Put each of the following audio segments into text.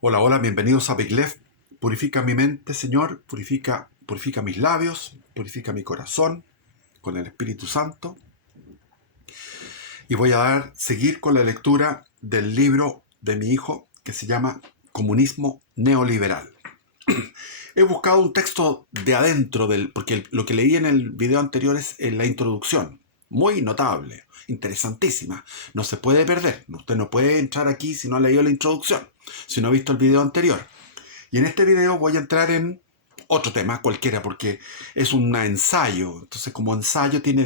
Hola, hola, bienvenidos a Big Left. Purifica mi mente, Señor, purifica mis labios, purifica mi corazón con el Espíritu Santo. Y voy a seguir con la lectura del libro de mi hijo que se llama Comunismo Neoliberal. He buscado un texto de adentro porque lo que leí en el video anterior es la introducción. Muy notable, interesantísima. No se puede perder. Usted no puede entrar aquí si no ha leído la introducción, si no ha visto el video anterior. Y en este video voy a entrar en otro tema cualquiera porque es un ensayo. Entonces, como ensayo tiene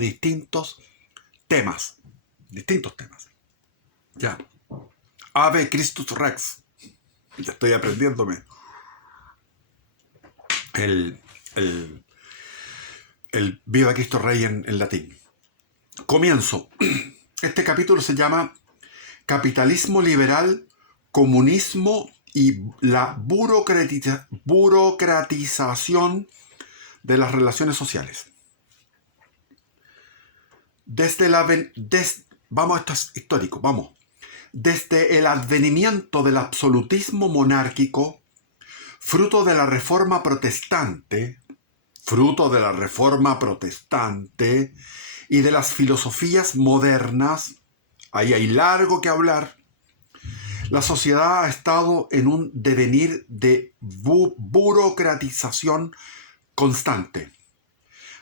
temas, distintos temas. Ya. Ave Christus Rex. Ya estoy aprendiéndome el, el, el Viva Cristo Rey en latín. Comienzo. Este capítulo se llama Capitalismo liberal, comunismo y la burocratización de las relaciones sociales. Vamos, esto es histórico, vamos. Desde el advenimiento del absolutismo monárquico, fruto de la reforma protestante y de las filosofías modernas, ahí hay largo que hablar, la sociedad ha estado en un devenir de burocratización constante.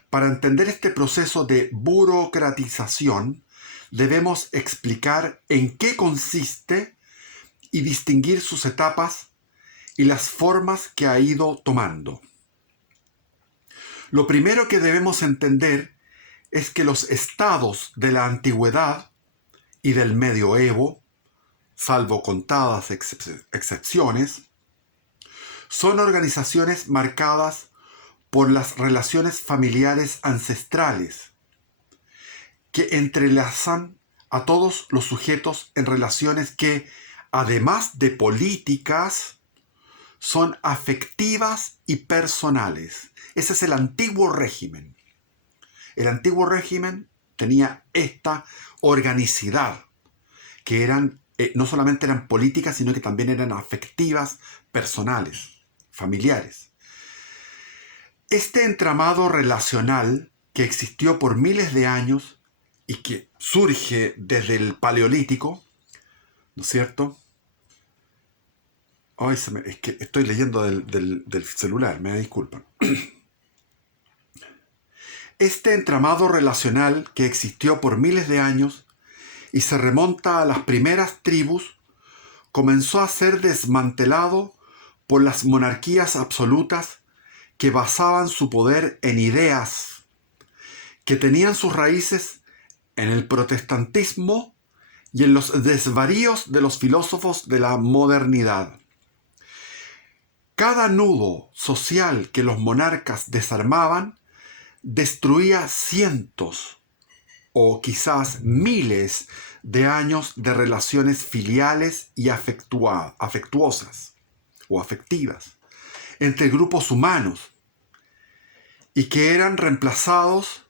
Para entender este proceso de burocratización, debemos explicar en qué consiste y distinguir sus etapas y las formas que ha ido tomando. Lo primero que debemos entender es que los estados de la antigüedad y del medioevo, salvo contadas excepciones, son organizaciones marcadas por las relaciones familiares ancestrales que entrelazan a todos los sujetos en relaciones que, además de políticas, son afectivas y personales. Ese es el antiguo régimen. El antiguo régimen tenía esta organicidad, que no solamente eran políticas, sino que también eran afectivas, personales, familiares. Este entramado relacional que existió por miles de años y que surge desde el Paleolítico, ¿no es cierto? Ay, es que estoy leyendo del celular, me disculpan. Este entramado relacional que existió por miles de años y se remonta a las primeras tribus, comenzó a ser desmantelado por las monarquías absolutas que basaban su poder en ideas, que tenían sus raíces en el protestantismo y en los desvaríos de los filósofos de la modernidad. Cada nudo social que los monarcas desarmaban destruía cientos o quizás miles de años de relaciones filiales y afectuosas o afectivas entre grupos humanos y que eran reemplazados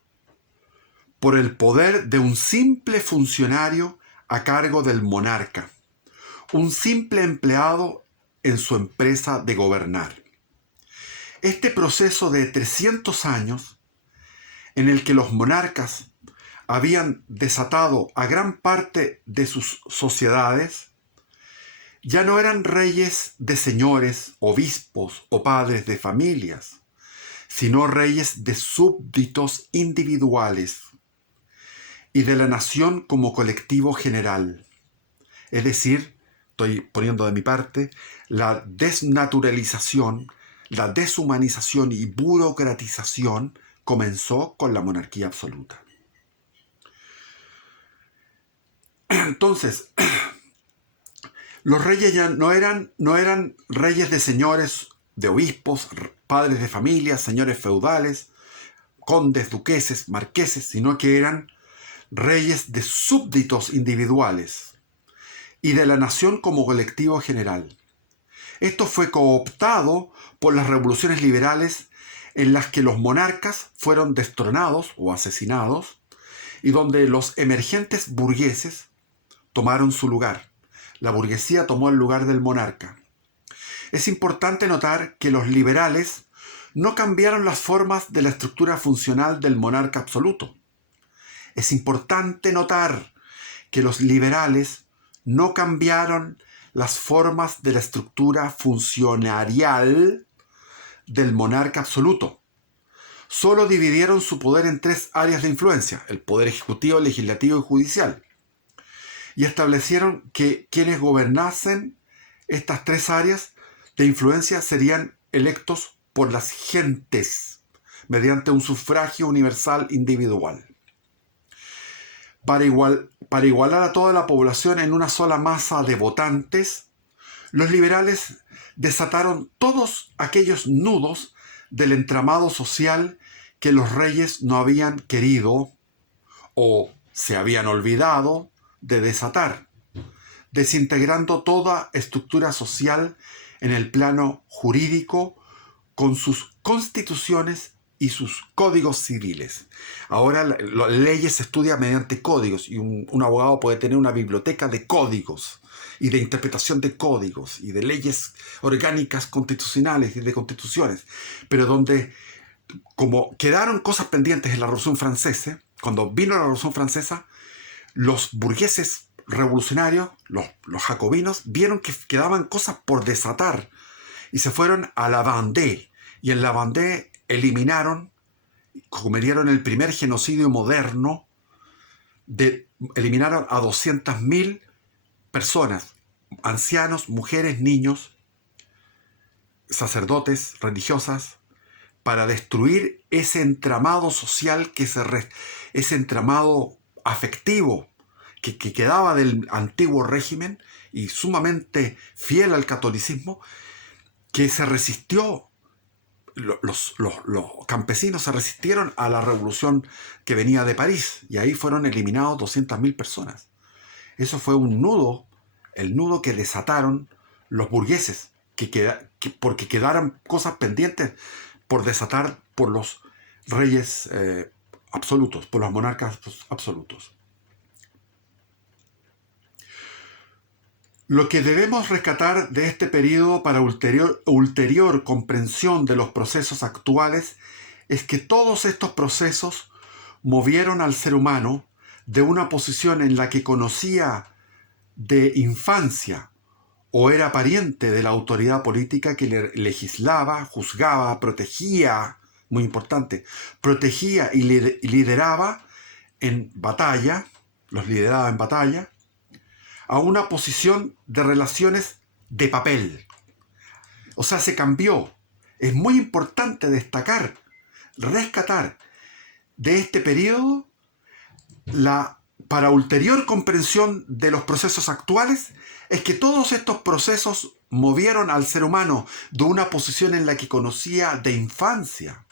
por el poder de un simple funcionario a cargo del monarca, un simple empleado en su empresa de gobernar. Este proceso de 300 años en el que los monarcas habían desatado a gran parte de sus sociedades, ya no eran reyes de señores, obispos o padres de familias, sino reyes de súbditos individuales y de la nación como colectivo general. Es decir, estoy poniendo de mi parte, la desnaturalización, la deshumanización y burocratización comenzó con la monarquía absoluta. Entonces, los reyes ya no eran reyes de señores, de obispos, padres de familia, señores feudales, condes, duqueses, marqueses, sino que eran reyes de súbditos individuales y de la nación como colectivo general. Esto fue cooptado por las revoluciones liberales en las que los monarcas fueron destronados o asesinados y donde los emergentes burgueses tomaron su lugar. La burguesía tomó el lugar del monarca. Es importante notar que los liberales no cambiaron las formas de la estructura funcional del monarca absoluto. Es importante notar que los liberales no cambiaron las formas de la estructura funcionarial del monarca absoluto. Solo dividieron su poder en tres áreas de influencia: el poder ejecutivo, legislativo y judicial. Y establecieron que quienes gobernasen estas tres áreas de influencia serían electos por las gentes mediante un sufragio universal individual. Para igualar a toda la población en una sola masa de votantes, los liberales desataron todos aquellos nudos del entramado social que los reyes no habían querido o se habían olvidado de desatar, desintegrando toda estructura social en el plano jurídico con sus constituciones y sus códigos civiles. Ahora las leyes se estudian mediante códigos y un abogado puede tener una biblioteca de códigos y de interpretación de códigos y de leyes orgánicas constitucionales y de constituciones, pero donde, como quedaron cosas pendientes en la Revolución Francesa, cuando vino la Revolución Francesa, los burgueses revolucionarios, los jacobinos, vieron que quedaban cosas por desatar y se fueron a la Vendée. Y en la Vendée cometieron el primer genocidio moderno, eliminaron a 200.000 personas, ancianos, mujeres, niños, sacerdotes, religiosas, para destruir ese entramado social, ese entramado afectivo que quedaba del antiguo régimen y sumamente fiel al catolicismo, que se resistió. Los campesinos se resistieron a la revolución que venía de París y ahí fueron eliminados 200.000 personas. Eso fue un nudo, el nudo que desataron los burgueses, porque quedaron cosas pendientes por desatar por los reyes absolutos, por los monarcas absolutos. Lo que debemos rescatar de este periodo para ulterior comprensión de los procesos actuales es que todos estos procesos movieron al ser humano de una posición en la que conocía de infancia o era pariente de la autoridad política que legislaba, juzgaba, protegía, muy importante, protegía y lideraba en batalla, los lideraba en batalla, a una posición de relaciones de papel. O sea, se cambió. Es muy importante destacar, rescatar de este periodo para ulterior comprensión de los procesos actuales, es que todos estos procesos movieron al ser humano de una posición en la que conocía de infancia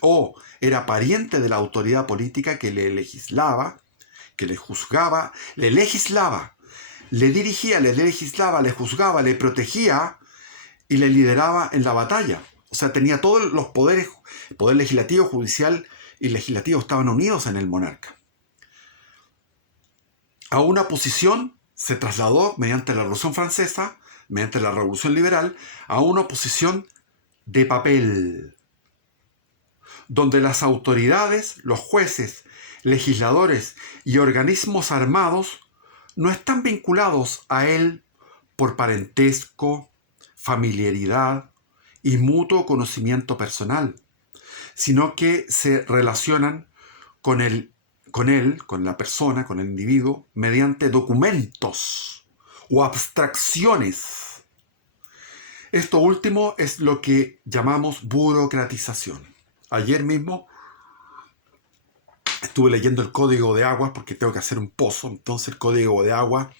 o era pariente de la autoridad política que le legislaba, que le juzgaba, le legislaba, le dirigía, le legislaba, le juzgaba, le protegía y le lideraba en la batalla. O sea, tenía todos los poderes, el poder legislativo, judicial y legislativo estaban unidos en el monarca. A una posición se trasladó mediante la Revolución Francesa, mediante la Revolución Liberal, a una posición de papel, donde las autoridades, los jueces, legisladores y organismos armados no están vinculados a él por parentesco, familiaridad y mutuo conocimiento personal, sino que se relacionan con la persona, con el individuo, mediante documentos o abstracciones. Esto último es lo que llamamos burocratización. Ayer mismo estuve leyendo el Código de Aguas porque tengo que hacer un pozo. Entonces el Código de Agua,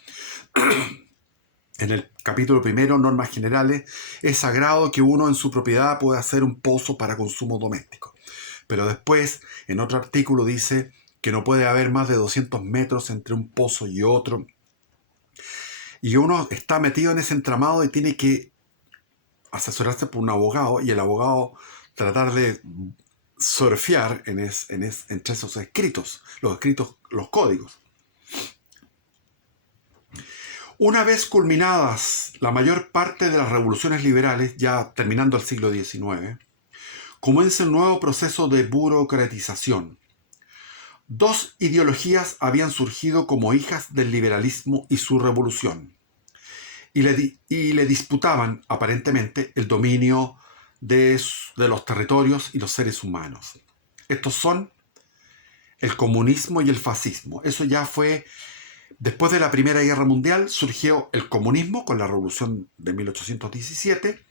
en el capítulo primero, normas generales, es sagrado que uno en su propiedad pueda hacer un pozo para consumo doméstico. Pero después, en otro artículo dice que no puede haber más de 200 metros entre un pozo y otro. Y uno está metido en ese entramado y tiene que asesorarse por un abogado y el abogado tratar de surfear entre esos escritos, los códigos. Una vez culminadas la mayor parte de las revoluciones liberales, ya terminando el siglo XIX, comienza un nuevo proceso de burocratización. Dos ideologías habían surgido como hijas del liberalismo y su revolución, y le disputaban aparentemente el dominio de los territorios y los seres humanos. Estos son el comunismo y el fascismo. Eso ya fue, después de la Primera Guerra Mundial, surgió el comunismo con la Revolución de 1817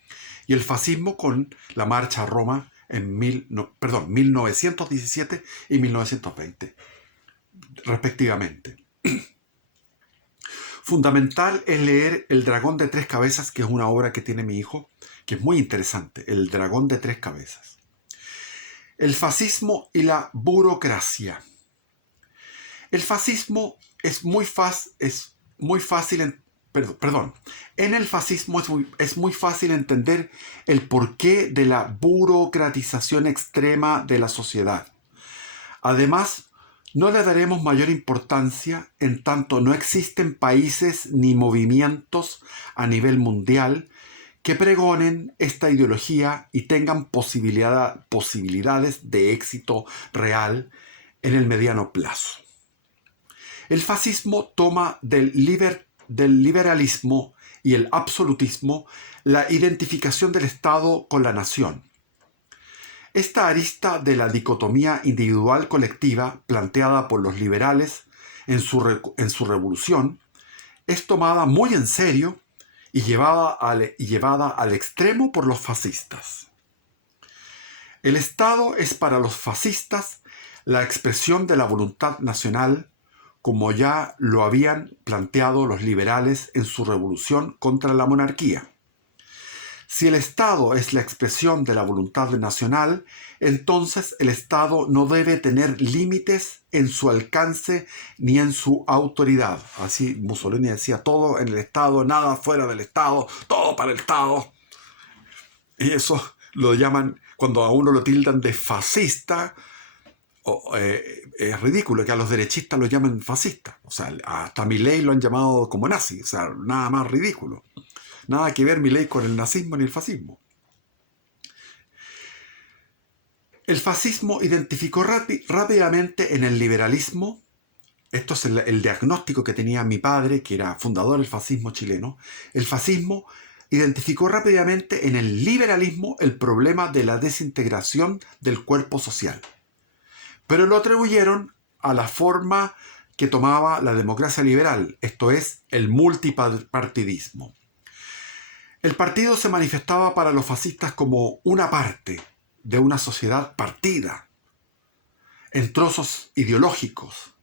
y el fascismo con la Marcha a Roma en 1917 y 1920, respectivamente. Fundamental es leer El dragón de tres cabezas, que es una obra que tiene mi hijo, que es muy interesante, El dragón de tres cabezas. El fascismo y la burocracia. El fascismo es muy fácil, en el fascismo es muy fácil entender el porqué de la burocratización extrema de la sociedad. Además, no le daremos mayor importancia en tanto no existen países ni movimientos a nivel mundial que pregonen esta ideología y tengan posibilidades de éxito real en el mediano plazo. El fascismo toma del liberalismo y el absolutismo la identificación del Estado con la nación. Esta arista de la dicotomía individual-colectiva planteada por los liberales en su revolución es tomada muy en serio y llevada al extremo por los fascistas. El Estado es para los fascistas la expresión de la voluntad nacional, como ya lo habían planteado los liberales en su revolución contra la monarquía. Si el Estado es la expresión de la voluntad nacional, entonces el Estado no debe tener límites en su alcance ni en su autoridad. Así Mussolini decía, todo en el Estado, nada fuera del Estado, todo para el Estado. Y eso lo llaman, cuando a uno lo tildan de fascista, es ridículo que a los derechistas los llamen fascistas. O sea, hasta Milei lo han llamado como nazi. O sea, nada más ridículo. Nada que ver Milei con el nazismo ni el fascismo. El fascismo identificó rápidamente en el liberalismo, esto es el diagnóstico que tenía mi padre, que era fundador del fascismo chileno, el fascismo identificó rápidamente en el liberalismo el problema de la desintegración del cuerpo social. Pero lo atribuyeron a la forma que tomaba la democracia liberal, esto es, el multipartidismo. El partido se manifestaba para los fascistas como una parte de una sociedad partida en trozos ideológicos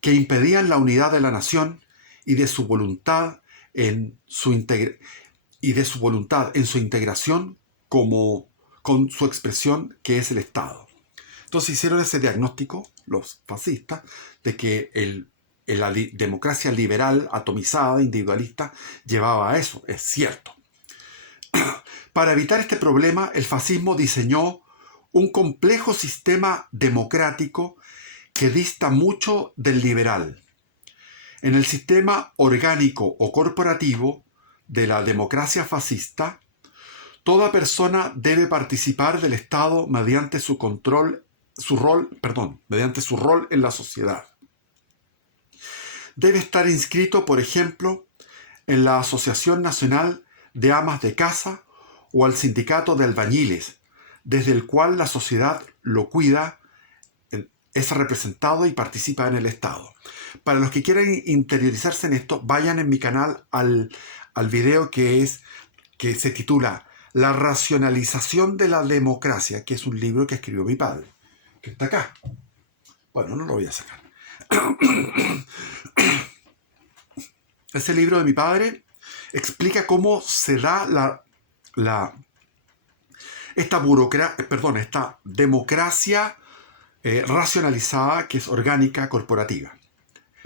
que impedían la unidad de la nación y de su voluntad en su integración con su expresión, que es el Estado. Entonces hicieron ese diagnóstico, los fascistas, de que la democracia liberal, atomizada, individualista, llevaba a eso. Es cierto. Para evitar este problema, el fascismo diseñó un complejo sistema democrático que dista mucho del liberal. En el sistema orgánico o corporativo de la democracia fascista, toda persona debe participar del Estado mediante su rol en la sociedad. Debe estar inscrito, por ejemplo, en la Asociación Nacional de Amas de Casa o al Sindicato de Albañiles, desde el cual la sociedad lo cuida, es representado y participa en el Estado. Para los que quieran interiorizarse en esto, vayan en mi canal al video que se titula La racionalización de la democracia, que es un libro que escribió mi padre, que está acá. Bueno, no lo voy a sacar. Ese libro de mi padre explica cómo se da esta democracia racionalizada, que es orgánica, corporativa.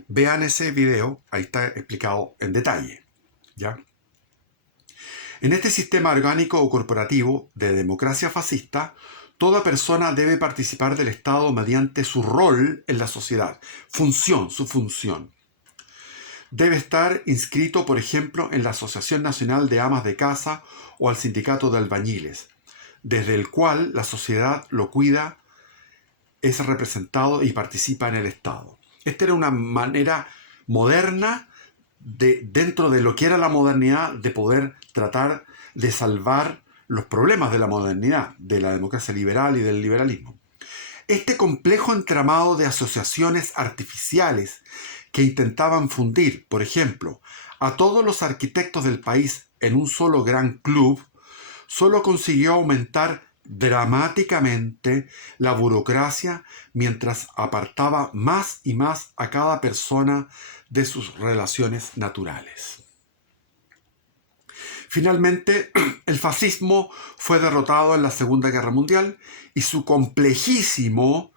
Vean ese video, ahí está explicado en detalle, ¿ya? En este sistema orgánico o corporativo de democracia fascista, toda persona debe participar del Estado mediante su rol en la sociedad, su función. debe estar inscrito, por ejemplo, en la Asociación Nacional de Amas de Casa o al Sindicato de Albañiles, desde el cual la sociedad lo cuida, es representado y participa en el Estado. Esta era una manera moderna, dentro de lo que era la modernidad, de poder tratar de salvar los problemas de la modernidad, de la democracia liberal y del liberalismo. Este complejo entramado de asociaciones artificiales que intentaban fundir, por ejemplo, a todos los arquitectos del país en un solo gran club, solo consiguió aumentar dramáticamente la burocracia mientras apartaba más y más a cada persona de sus relaciones naturales. Finalmente, el fascismo fue derrotado en la Segunda Guerra Mundial y su complejísimo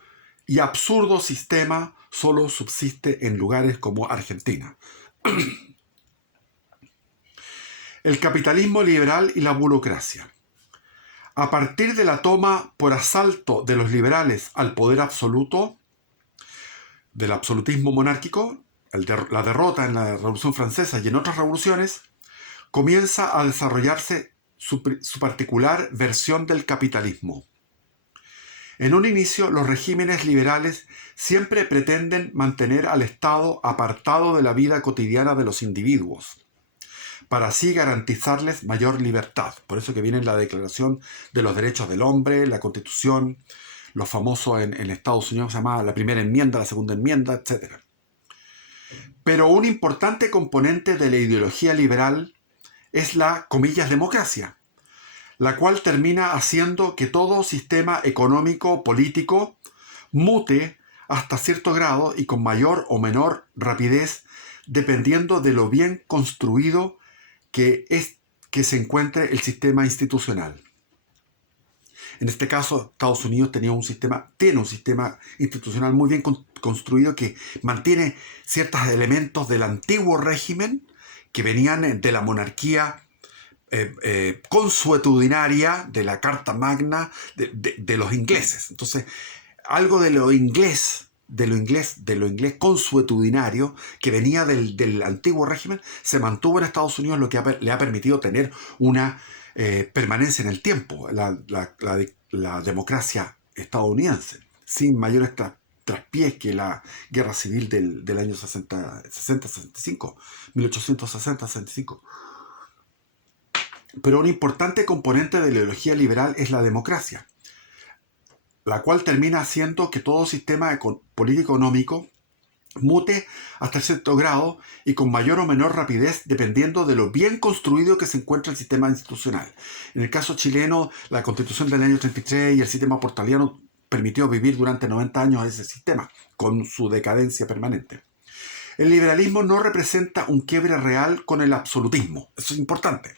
y absurdo sistema solo subsiste en lugares como Argentina. El capitalismo liberal y la burocracia. A partir de la toma por asalto de los liberales al poder absoluto, del absolutismo monárquico, la derrota en la Revolución Francesa y en otras revoluciones, comienza a desarrollarse su particular versión del capitalismo. En un inicio, los regímenes liberales siempre pretenden mantener al Estado apartado de la vida cotidiana de los individuos, para así garantizarles mayor libertad. Por eso que viene la Declaración de los Derechos del Hombre, la Constitución, lo famoso en Estados Unidos se llama la primera enmienda, la segunda enmienda, etc. Pero un importante componente de la ideología liberal es la, comillas, democracia, la cual termina haciendo que todo sistema económico político mute hasta cierto grado y con mayor o menor rapidez, dependiendo de lo bien construido que se encuentre el sistema institucional. En este caso, Estados Unidos tiene un sistema institucional muy bien construido que mantiene ciertos elementos del antiguo régimen que venían de la monarquía consuetudinaria, de la Carta Magna de los ingleses. Entonces, algo de lo inglés consuetudinario que venía del antiguo régimen se mantuvo en Estados Unidos, lo que le ha permitido tener una permanencia en el tiempo, la democracia estadounidense, sin mayores traspiés que la guerra civil del año 60-65, 1860-65. Pero un importante componente de la ideología liberal es la democracia, la cual termina haciendo que todo sistema político-económico mute hasta cierto grado y con mayor o menor rapidez dependiendo de lo bien construido que se encuentra el sistema institucional. En el caso chileno, la Constitución del año 33 y el sistema portaliano permitió vivir durante 90 años a ese sistema, con su decadencia permanente. El liberalismo no representa un quiebre real con el absolutismo. Eso es importante.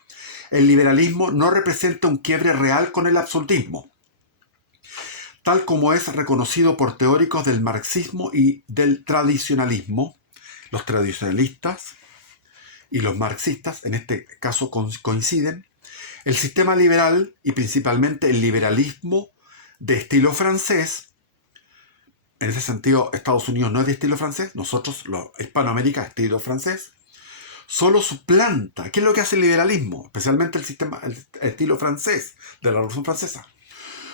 El liberalismo no representa un quiebre real con el absolutismo, tal como es reconocido por teóricos del marxismo y del tradicionalismo. Los tradicionalistas y los marxistas, en este caso, coinciden. El sistema liberal, y principalmente el liberalismo de estilo francés, en ese sentido Estados Unidos no es de estilo francés, nosotros, Hispanoamérica, estilo francés, solo suplanta. ¿Qué es lo que hace el liberalismo? Especialmente el estilo francés de la Revolución Francesa.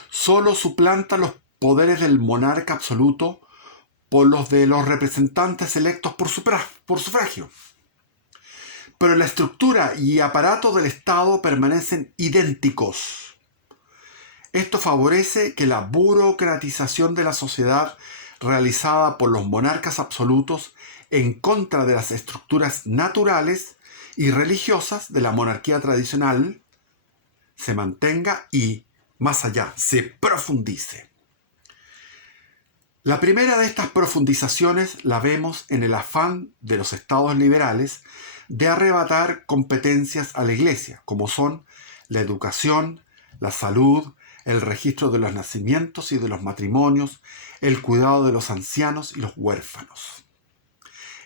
Solo suplanta los poderes del monarca absoluto por los de los representantes electos por sufragio. Pero la estructura y aparato del Estado permanecen idénticos. Esto favorece que la burocratización de la sociedad realizada por los monarcas absolutos en contra de las estructuras naturales y religiosas de la monarquía tradicional se mantenga y, más allá, se profundice. La primera de estas profundizaciones la vemos en el afán de los estados liberales de arrebatar competencias a la Iglesia, como son la educación, la salud, el registro de los nacimientos y de los matrimonios, el cuidado de los ancianos y los huérfanos.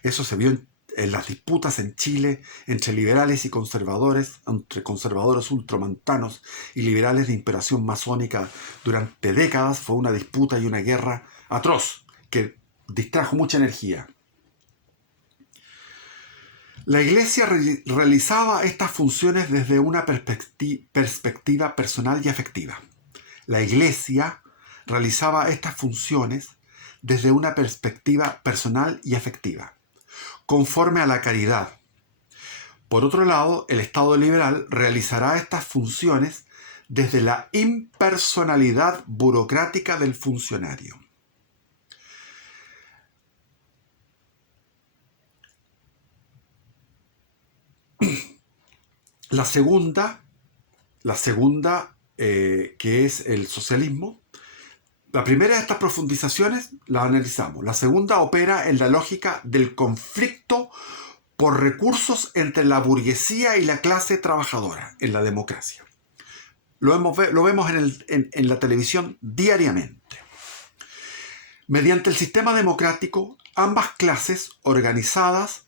Eso se vio en las disputas en Chile entre liberales y conservadores, entre conservadores ultramontanos y liberales de inspiración masónica durante décadas. Fue una disputa y una guerra atroz que distrajo mucha energía. La Iglesia realizaba estas funciones desde una perspectiva personal y afectiva. La Iglesia realizaba estas funciones desde una perspectiva personal y afectiva, conforme a la caridad. Por otro lado, el Estado liberal realizará estas funciones desde la impersonalidad burocrática del funcionario. La segunda, que es el socialismo. La primera de estas profundizaciones la analizamos. La segunda opera en la lógica del conflicto por recursos entre la burguesía y la clase trabajadora en la democracia. Lo vemos en la televisión diariamente. Mediante el sistema democrático, ambas clases organizadas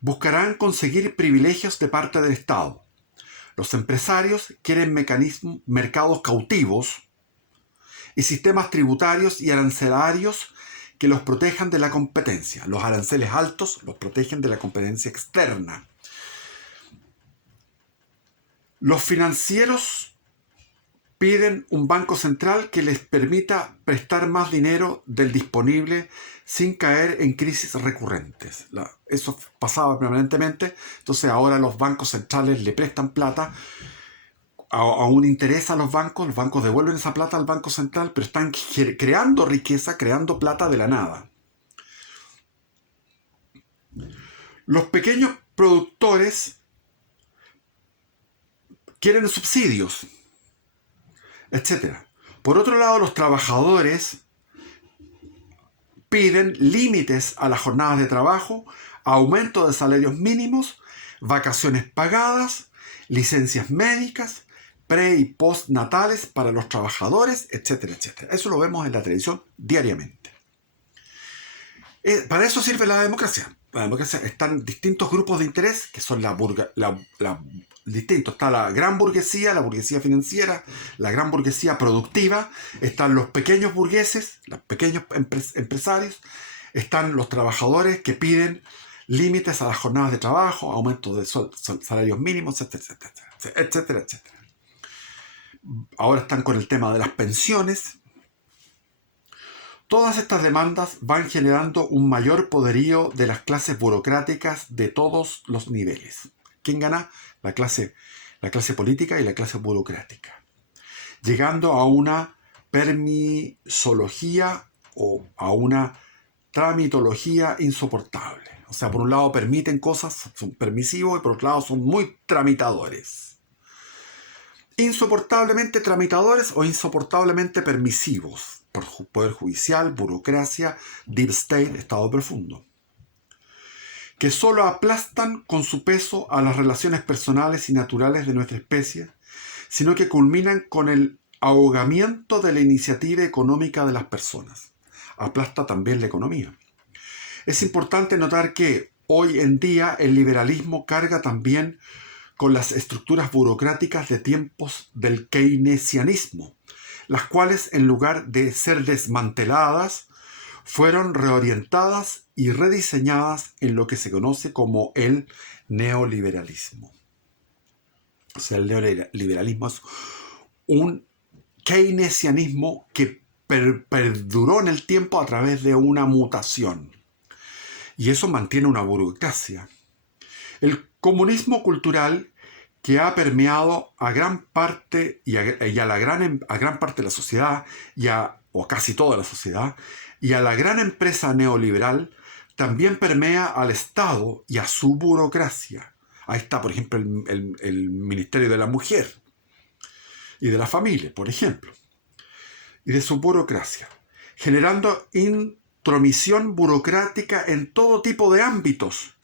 buscarán conseguir privilegios de parte del Estado. Los empresarios quieren mercados cautivos y sistemas tributarios y arancelarios que los protejan de la competencia. Los aranceles altos los protegen de la competencia externa. Los financieros piden un banco central que les permita prestar más dinero del disponible sin caer en crisis recurrentes. Eso pasaba permanentemente, entonces ahora los bancos centrales le prestan plata a un interés a los bancos devuelven esa plata al Banco Central, pero están creando riqueza, creando plata de la nada. Los pequeños productores quieren subsidios, etc. Por otro lado, los trabajadores piden límites a las jornadas de trabajo, aumento de salarios mínimos, vacaciones pagadas, licencias médicas, pre- y postnatales para los trabajadores, etcétera, etcétera. Eso lo vemos en la televisión diariamente. Para eso sirve la democracia. La democracia están distintos grupos de interés, que son distintos. Está la gran burguesía, la burguesía financiera, la gran burguesía productiva, están los pequeños burgueses, los pequeños empresarios, están los trabajadores que piden límites a las jornadas de trabajo, aumento de salarios mínimos, etcétera, etcétera, etcétera. Ahora están con el tema de las pensiones. Todas estas demandas van generando un mayor poderío de las clases burocráticas de todos los niveles. ¿Quién gana? La clase política y la clase burocrática. Llegando a una permisología o a una tramitología insoportable. O sea, por un lado permiten cosas, son permisivos, y por otro lado son muy tramitadores. Insoportablemente tramitadores o insoportablemente permisivos. Por poder judicial, burocracia, deep state, estado profundo, que solo aplastan con su peso a las relaciones personales y naturales de nuestra especie, sino que culminan con el ahogamiento de la iniciativa económica de las personas. Aplasta también la economía. Es importante notar que hoy en día el liberalismo carga también con las estructuras burocráticas de tiempos del keynesianismo, las cuales, en lugar de ser desmanteladas, fueron reorientadas y rediseñadas en lo que se conoce como el neoliberalismo. O sea, el neoliberalismo es un keynesianismo que perduró en el tiempo a través de una mutación. Y eso mantiene una burocracia. El comunismo cultural, que ha permeado a gran parte a gran parte de la sociedad o a casi toda la sociedad, y a la gran empresa neoliberal, también permea al Estado y a su burocracia. Ahí está, por ejemplo, el Ministerio de la Mujer y de la Familia, por ejemplo, y de su burocracia, generando intromisión burocrática en todo tipo de ámbitos,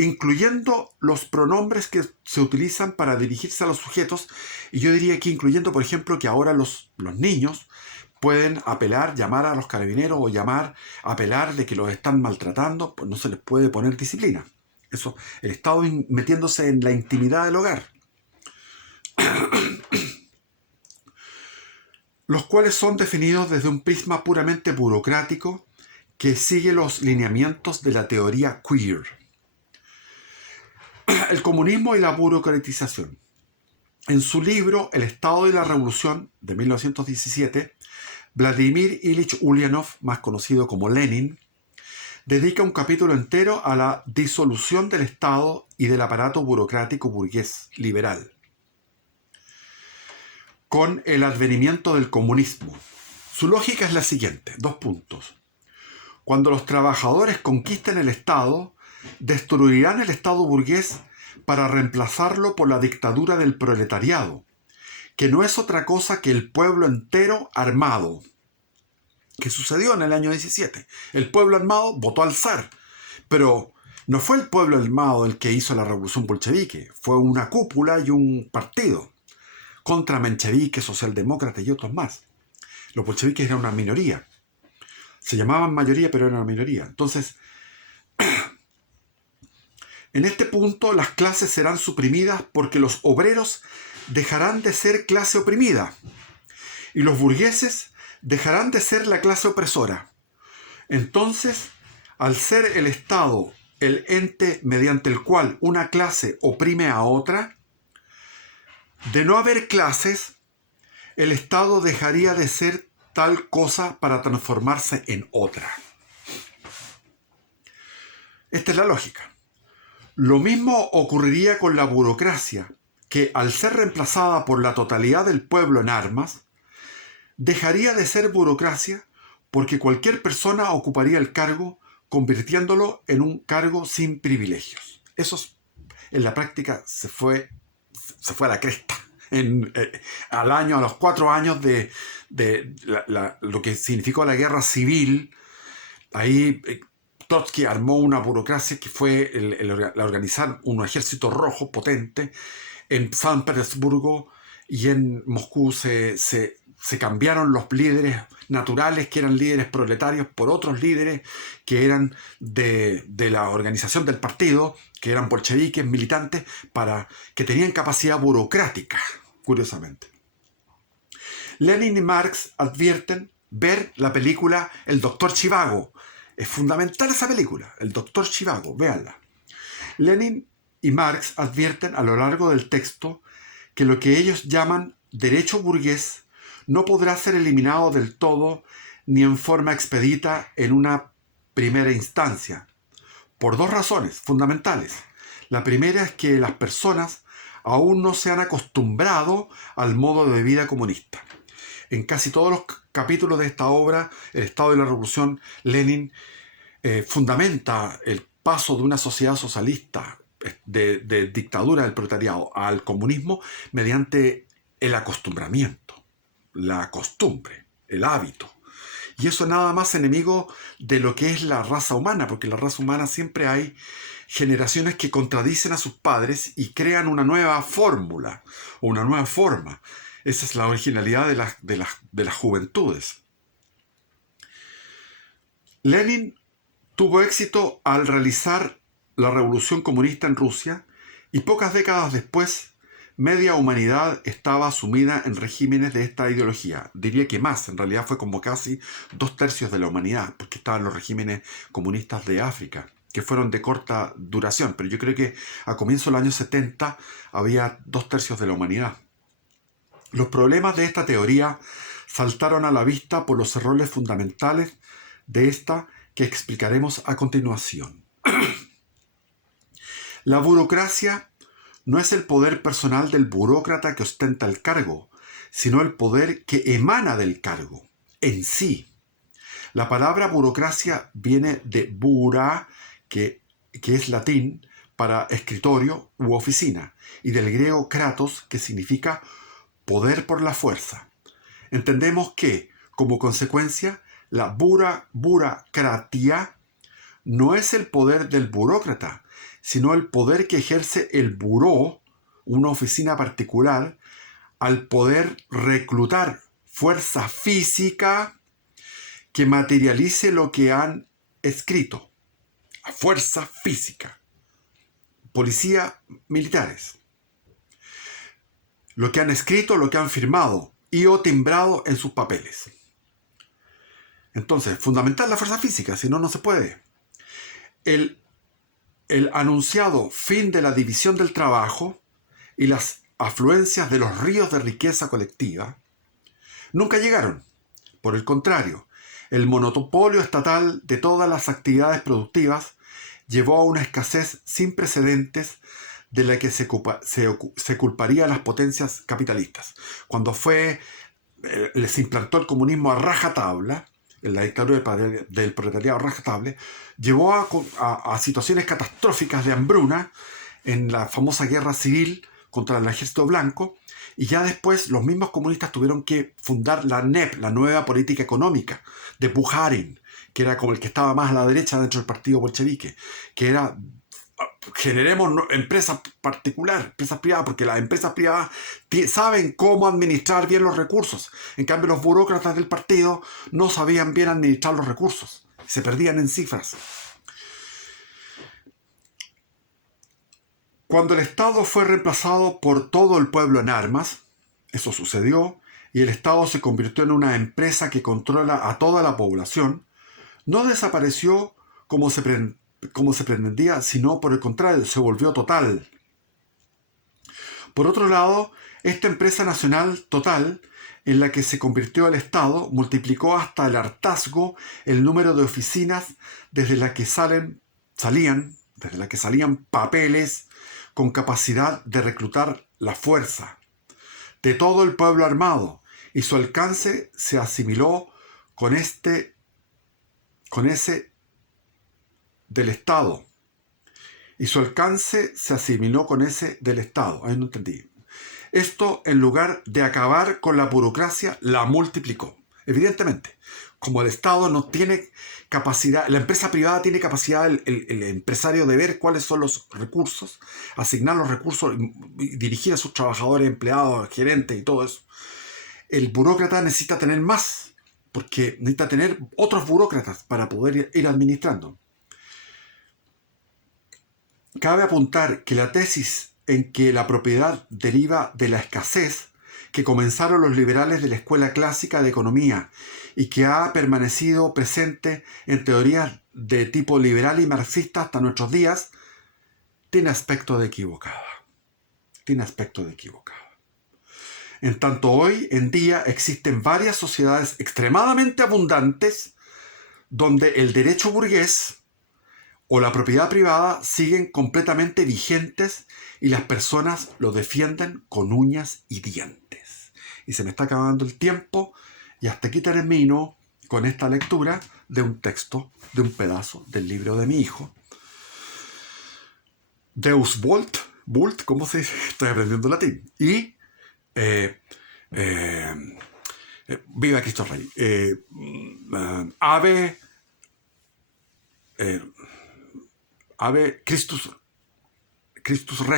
incluyendo los pronombres que se utilizan para dirigirse a los sujetos, y yo diría que incluyendo, por ejemplo, que ahora los niños pueden apelar, llamar a los carabineros o apelar de que los están maltratando, pues no se les puede poner disciplina. Eso, el Estado metiéndose en la intimidad del hogar. Los cuales son definidos desde un prisma puramente burocrático que sigue los lineamientos de la teoría queer. El comunismo y la burocratización. En su libro El Estado y la Revolución, de 1917, Vladimir Ilich Ulyanov, más conocido como Lenin, dedica un capítulo entero a la disolución del Estado y del aparato burocrático burgués liberal, con el advenimiento del comunismo. Su lógica es la siguiente, 2 puntos. Cuando los trabajadores conquisten el Estado, destruirán el Estado burgués para reemplazarlo por la dictadura del proletariado, que no es otra cosa que el pueblo entero armado. ¿Qué sucedió en el año 17? El pueblo armado votó al zar, pero no fue el pueblo armado el que hizo la revolución bolchevique, fue una cúpula y un partido contra mencheviques, socialdemócratas y otros más. Los bolcheviques eran una minoría. Se llamaban mayoría, pero eran una minoría. Entonces, en este punto las clases serán suprimidas porque los obreros dejarán de ser clase oprimida y los burgueses dejarán de ser la clase opresora. Entonces, al ser el Estado el ente mediante el cual una clase oprime a otra, de no haber clases, el Estado dejaría de ser tal cosa para transformarse en otra. Esta es la lógica. Lo mismo ocurriría con la burocracia, que al ser reemplazada por la totalidad del pueblo en armas, dejaría de ser burocracia porque cualquier persona ocuparía el cargo, convirtiéndolo en un cargo sin privilegios. Eso en la práctica se fue a la cresta. A los 4 años de lo que significó la guerra civil, ahí Trotsky armó una burocracia que fue la organizar un ejército rojo potente. En San Petersburgo y en Moscú se cambiaron los líderes naturales, que eran líderes proletarios, por otros líderes que eran de la organización del partido, que eran bolcheviques, militantes, que tenían capacidad burocrática, curiosamente. Lenin y Marx advierten ver la película El Doctor Zhivago. Es fundamental esa película, El Doctor Zhivago, véanla. Lenin y Marx advierten a lo largo del texto que lo que ellos llaman derecho burgués no podrá ser eliminado del todo ni en forma expedita en una primera instancia, por 2 razones fundamentales. La primera es que las personas aún no se han acostumbrado al modo de vida comunista. En casi todos los capítulos de esta obra, El Estado y la Revolución, Lenin fundamenta el paso de una sociedad socialista de dictadura del proletariado al comunismo mediante el acostumbramiento, la costumbre, el hábito. Y eso es nada más enemigo de lo que es la raza humana, porque en la raza humana siempre hay generaciones que contradicen a sus padres y crean una nueva fórmula o una nueva forma. Esa es la originalidad de las juventudes. Lenin tuvo éxito al realizar la revolución comunista en Rusia y pocas décadas después media humanidad estaba sumida en regímenes de esta ideología. Diría que más, en realidad fue como casi 2/3 de la humanidad, porque estaban los regímenes comunistas de África, que fueron de corta duración, pero yo creo que a comienzos del año 70 había 2/3 de la humanidad. Los problemas de esta teoría saltaron a la vista por los errores fundamentales de esta que explicaremos a continuación. La burocracia no es el poder personal del burócrata que ostenta el cargo, sino el poder que emana del cargo, en sí. La palabra burocracia viene de bura, que es latín para escritorio u oficina, y del griego kratos, que significa poder por la fuerza. Entendemos que, como consecuencia, la burocratia no es el poder del burócrata, sino el poder que ejerce el buró, una oficina particular, al poder reclutar fuerza física que materialice lo que han escrito. A fuerza física. Policía, militares. Lo que han escrito, lo que han firmado y o timbrado en sus papeles. Entonces, fundamental la fuerza física, si no, no se puede. El el anunciado fin de la división del trabajo y las afluencias de los ríos de riqueza colectiva nunca llegaron. Por el contrario, el monopolio estatal de todas las actividades productivas llevó a una escasez sin precedentes de la que se culparía a las potencias capitalistas. Cuando les implantó el comunismo a rajatabla, en la dictadura del proletariado a rajatabla, llevó a situaciones catastróficas de hambruna en la famosa guerra civil contra el ejército blanco, y ya después los mismos comunistas tuvieron que fundar la NEP, la nueva política económica, de Bukharin, que era como el que estaba más a la derecha dentro del partido bolchevique, que era: generemos empresas particulares, empresas privadas, porque las empresas privadas saben cómo administrar bien los recursos. En cambio, los burócratas del partido no sabían bien administrar los recursos, se perdían en cifras. Cuando el Estado fue reemplazado por todo el pueblo en armas, eso sucedió, y el Estado se convirtió en una empresa que controla a toda la población, no desapareció como se pretendía, sino por el contrario, se volvió total. Por otro lado, esta empresa nacional total, en la que se convirtió el Estado, multiplicó hasta el hartazgo el número de oficinas desde las que salían papeles con capacidad de reclutar la fuerza de todo el pueblo armado, y su alcance se asimiló con ese del Estado. Ahí no entendí. Esto, en lugar de acabar con la burocracia, la multiplicó. Evidentemente, como el Estado no tiene capacidad, la empresa privada tiene capacidad, el empresario, de ver cuáles son los recursos, asignar los recursos y dirigir a sus trabajadores, empleados, gerentes y todo eso. El burócrata necesita tener más, porque necesita tener otros burócratas para poder ir administrando. Cabe apuntar que la tesis en que la propiedad deriva de la escasez, que comenzaron los liberales de la escuela clásica de economía y que ha permanecido presente en teorías de tipo liberal y marxista hasta nuestros días, tiene aspecto de equivocada. En tanto, hoy en día existen varias sociedades extremadamente abundantes donde el derecho burgués o la propiedad privada siguen completamente vigentes y las personas lo defienden con uñas y dientes. Y se me está acabando el tiempo, y hasta aquí termino con esta lectura de un texto, de un pedazo del libro de mi hijo. Deus vult, ¿cómo se dice? Estoy aprendiendo latín. Y viva Cristo Rey. Ave Christus Rex.